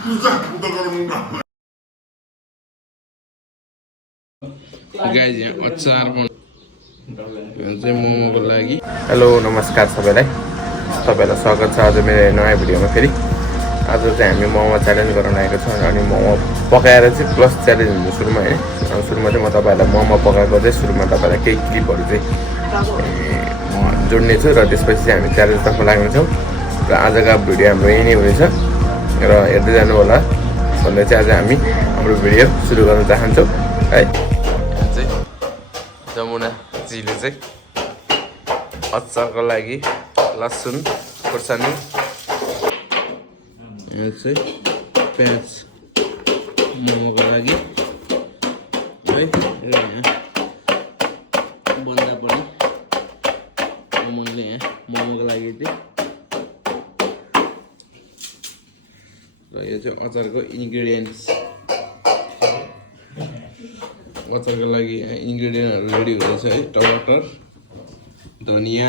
Guys यहाँ अचार चाहिँ मोमोको लागि। हेलो नमस्कार सबैलाई, तपाईँलाई स्वागत छ आज मेरो नयाँ भिडियोमा। फेरि आज चाहिँ हामी मोमो च्यालेन्ज गराउन आएको छौँ अनि मोमो पकाएर चाहिँ प्लस च्यालेन्ज हुन्छ सुरुमा है। सुरुमा चाहिँ म तपाईँहरूलाई मोमो पकाएको चाहिँ सुरुमा तपाईँलाई केही क्लिपहरू चाहिँ म जोड्ने छु र त्यसपछि चाहिँ हामी च्यालेन्जतर्फ लाग्नेछौँ र आजको भिडियो हाम्रो यही नै हुनेछ र हेर्दै जानु होला भन्दै चाहिँ आज हामी हाम्रो भिडियो सुरु गर्न चाहन्छौँ है। जमुनाजीले चाहिँ अचारको लागि लसुन खुर्सानी, यहाँ चाहिँ प्याज मोमोको लागि है, यहाँ बन्दा पनि अमुलले यहाँ मोमोको लागि चाहिँ र यो चाहिँ अचारको इन्ग्रिडियन्ट्स। अचारको लागि इन्ग्रिडियन्टहरू रेडी हुँदैछ है। टमाटर, धनिया,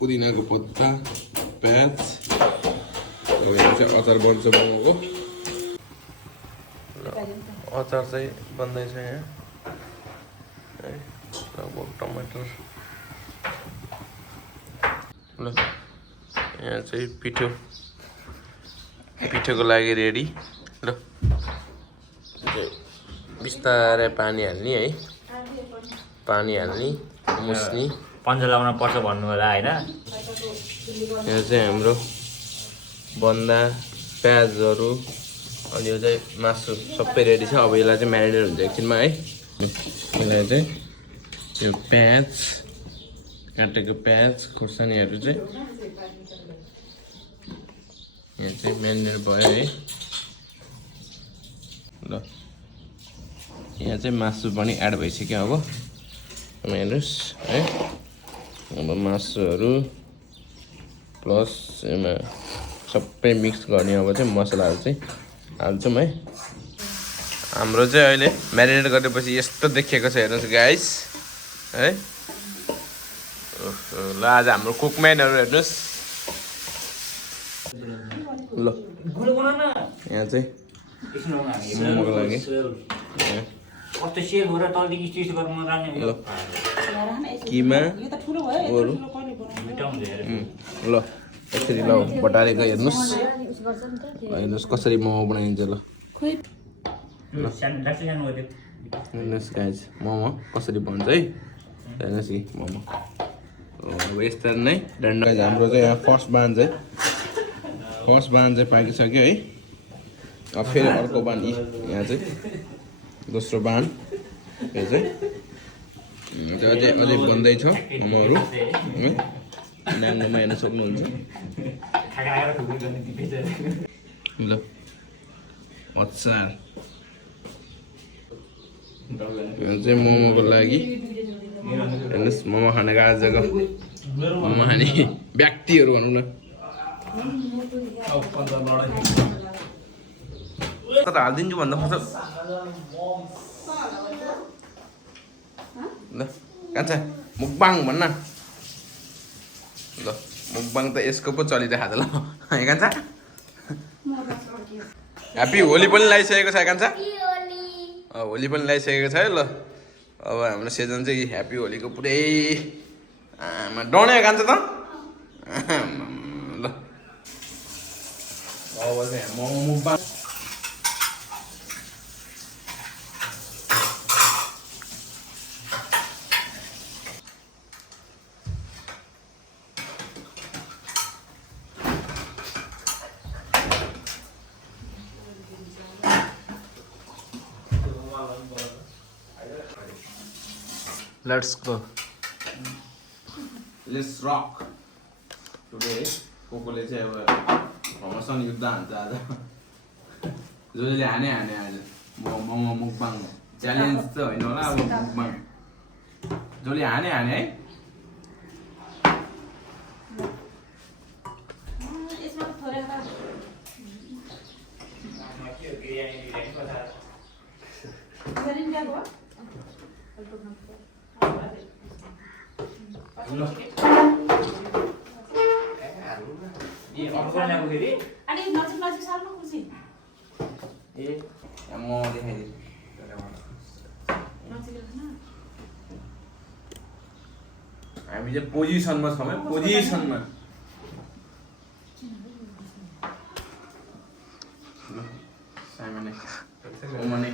पुदिनाको पत्ता, प्याज। अब यहाँ चाहिँ अचार बन्छ मोमोको। अचार चाहिँ बन्दैछ यहाँ है। लगभग टमाटर ल यहाँ चाहिँ पिठोको लागि रेडी। ल बिस्तारै पानी हाल्ने है, पानी हाल्ने मुस्नी पन्जा लगाउन पर्छ भन्नु होला हैन। यहाँ चाहिँ हाम्रो बन्दा प्याजहरू अनि यो चाहिँ मासु सबै रेडी छ। अब यसलाई चाहिँ म्यारिनेट हुन्छ एकछिनमा है। यसलाई चाहिँ यो प्याज काटेको प्याज खुर्सानीहरू चाहिँ यहाँ चाहिँ म्यारिनेट भयो है। ल यहाँ चाहिँ मासु पनि एड भइसक्यो। अब हेर्नुहोस् है, अब मासुहरू प्लस यसमा सबै मिक्स गर्ने। अब चाहिँ मसलाहरू चाहिँ हाल्छौँ है। हाम्रो चाहिँ अहिले म्यारिनेट गरेपछि यस्तो देखिएको छ हेर्नुहोस् गाइस है। ल आज हाम्रो कुकम्यानहरू हेर्नुहोस्। ल यहाँ चाहिँ मोमोको लागि किमा अरू ल यसरी ल बटारेको हेर्नुहोस्। हेर्नुहोस् कसरी मोमो बनाइन्छ। ल हेर्नुहोस् गाइस मोमो कसरी बन्छ है। हेर्नुहोस् कि मोमो अब यस्तै नै डान्डा। हाम्रो चाहिँ यहाँ फर्स्ट बान चाहिँ पाकिसक्यो है। अब फेरि अर्को बान यहाँ चाहिँ दोस्रो बान यो चाहिँ अझै बन्दैछ मोमोहरू। नाङ्गोमा हेर्न सक्नुहुन्छ। ल अचार यो चाहिँ मोमोको लागि हेर्नुहोस्। मोमो खानेको आजको मोमो खाने व्यक्तिहरू भनौँ न। कता हालिदिन्छु भन्दा खोज्छ। ल कान्छ मुकबाङ भन्न। ल मुकबाङ त यसको पो चलिरहेको छ। ल कान्छ ह्याप्पी होली पनि लगाइसकेको छ कान्छ। होली पनि लगाइसकेको छ है। ल अब हाम्रो सिजन चाहिँ ह्याप्पी होलीको पुरै डढ्यो कान्छ त। ल अब चाहिँ momo मुकबाङ। Let's go. Let's rock. Today, कोकोले चाहिँ अब घमासँग युद्ध हान्छ आज। जसले हाने आज मोमो मुकबाङ च्यालेन्ज त होइन होला। अब मुकबाङ जसले हाने है। अर्को ल्याएको फेरि अनि नजिक नजिक सार्नु खुसी ए म देखाइदिन्छु नजिक राख्न हामी चाहिँ पोजिसनमा छौँ है पोजिसनमा साइमने ओमने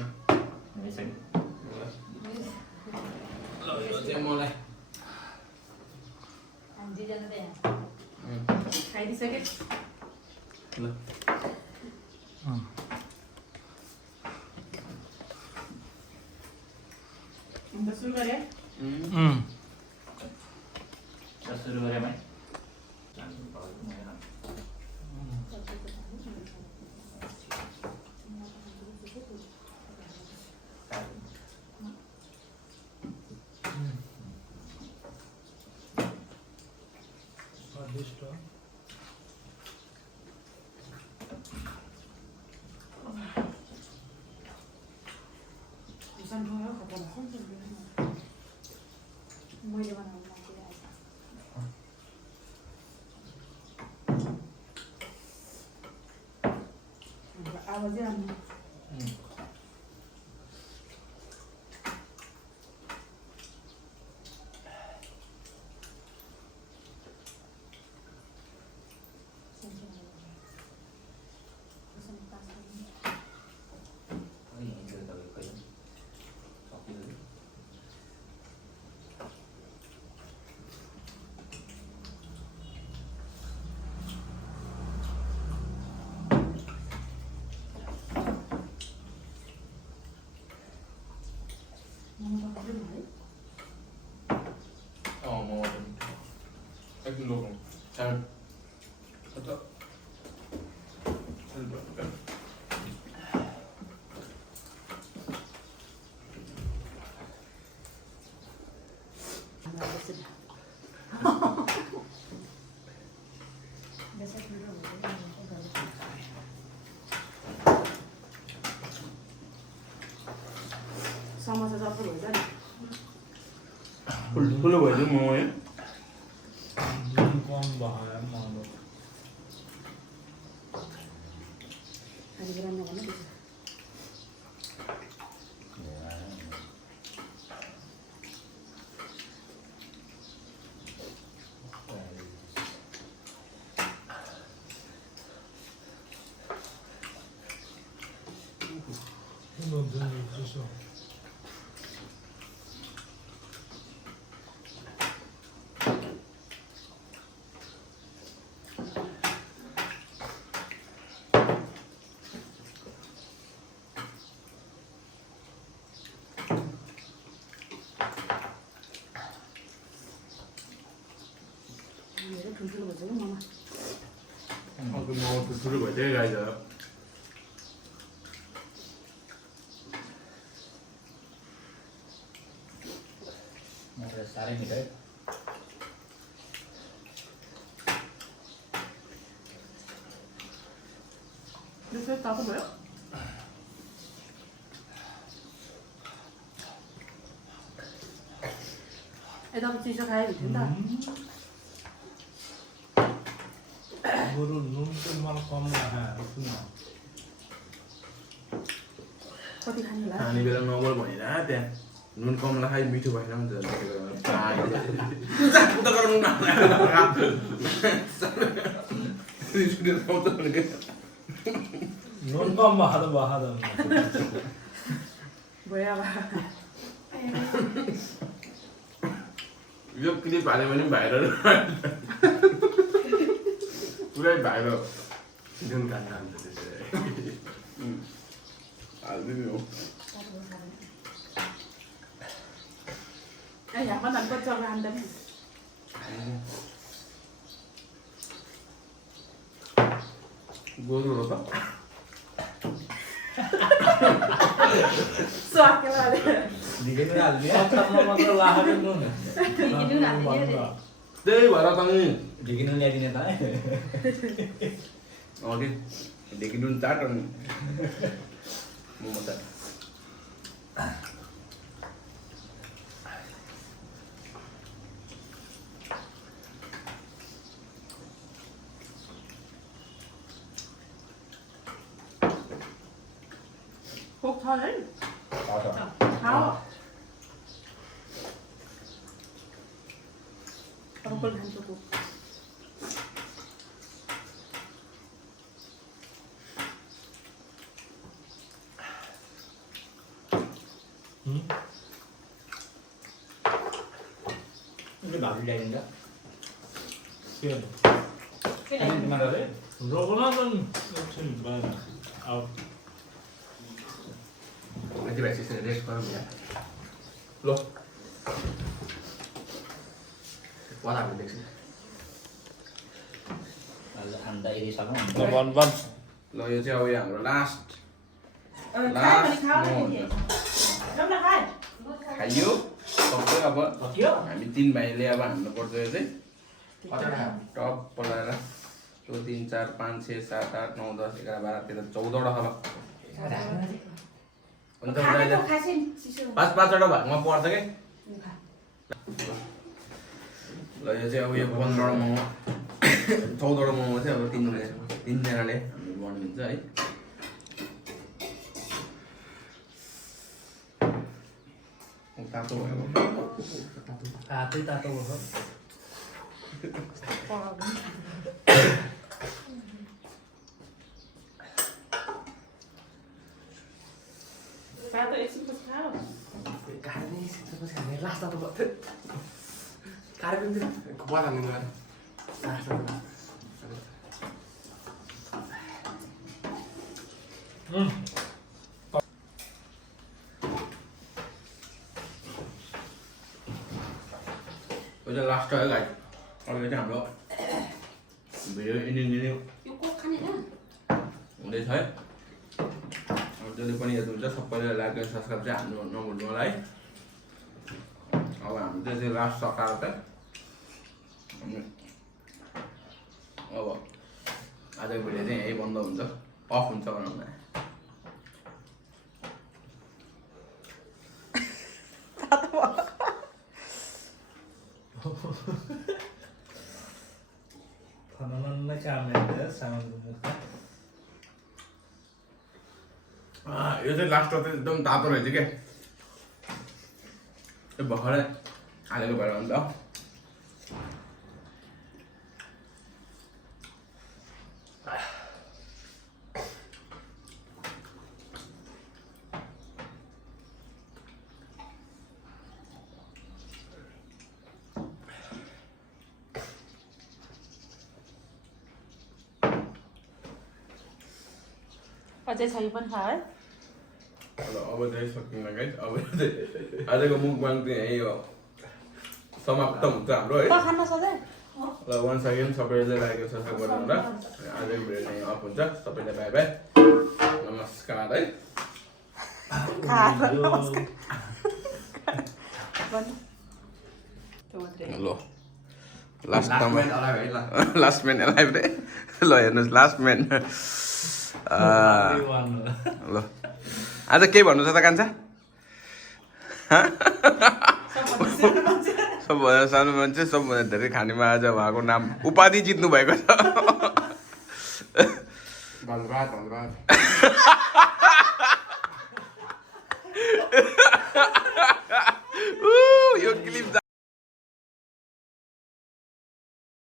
ल यो चाहिँ मलाई हामी जना त यहाँ खाइदिसके ल अन्त सुरु गरे सुरु गरे भाइ मैले बनाउनु मान्छे आवाजै आउनु समोसा सबै हुन्छ नि ठुलो भयो मोमो यो कम भयो मोमो खानेकुरा नभन्नु ठुल्ठुलो भन्छ कि मामा अर्को मोमो ठुलो भइदियो गाइज साह्रै मिठो है त्यसै तातो भयो यताको चिसो खायो थियो नि त बरु नुन चाहिँ मलाई कम राखेर सुन कति खाने होला खाने बेला नगल भनेर त्यहाँ नुन कम लगाइ मिठो भएन नि त नुन कम भयो त भयो अब यो क्लिप हाल्यो भने भाइरल पुरै भाइरल जुन खान हाल्छ त्यसै हालिदिनु हो यहाँ पनि अन्त चल्ला अन्त नि गोरु हो त स्वाक्यो अरे ढिकेर हाल्दियो अचारमा मात्र लाखेर नुन ढिकेर हाल्दियो अरे त्यही भएर त नि ढिकिनु ल्याइदिने त है अघि ढेकी नुन चाट अनि मोमो चाट Cook thôi đấy. हजुर Tháo. Ông con ăn cho cô. cái bảo đi đây nữa Sian. Cái anh này em mang rồi đấy Rogonadan için ben al. Anh chị bạn sẽ đây coi nhé. Luôn. Quá làm được chứ. ăn đây đi xong rồi Da van van. Rồi giờ treoอย่างrồi last. khai mà đi tháo này thì. Đúng là khai. Hayu. Sampai apa? Okey. हामी 3 भाइले अब हाम्रो पर्छ यो चाहिँ हजुर top पलाएर 2 3 4 5 6 7 8 9 10 11 12 13 14 वटा होला अन्त Khai अहिले cái khai xin. Chị sư. 5 वटा भागमा पर्छ के ल यो चाहिँ अब यो 15 वटा मोमो 14 वटा मोमो चाहिँ अब 3 जनाले हामीले बनाइन्छ है तातो भयो तातो हो Khai tôi ít xin tháo. Carne, se você quiser, lá está tudo. Carne, bota no lugar. Lá está tudo. Bây giờ last rồi guys. Còn cái chẳng đâu. Bây giờ ini Yo kok kan ini. हुँदै छ है जसले पनि हेर्नुहुन्छ सबैले like र subscribe चाहिँ हान्नु नभुल्नु होला है अब हाम्रो चाहिँ लास्ट सकाएर त अब आजको भिडियो चाहिँ यही बन्द हुन्छ अफ हुन्छ भनौँ न Tanananla kamera sound मुखा. यो चाहिँ लास्टमा चाहिँ एकदम तातो रहेछ क्या त्यो भर्खरै हालेको भएर हुन्छ अझै छ यो पनि खा है अब चाहिँ सकिन्न गाइस अब चाहिँ आजको मुकबाङ चाहिँ यही हो समाप्त हुन्छ हाम्रो है खान सधैँ ल वन्स अगेन सबैले लाइक र सब्सक्राइब गर्नु होला आजको भिडियो चाहिँ अफ हुन्छ सबैले बाई बाई नमस्कार है ल लास्ट Last man alive, है ल. लास्ट मेन एलाइभ रे ल हेर्नुहोस् लास्ट मेन ल आज के भन्नु छ त कान्छा सबभन्दा सानो मान्छे सबभन्दा धेरै खानेमा आज उहाँको नाम उपाधि जित्नु भएको छ धन्यवाद धन्यवाद. यो क्लिप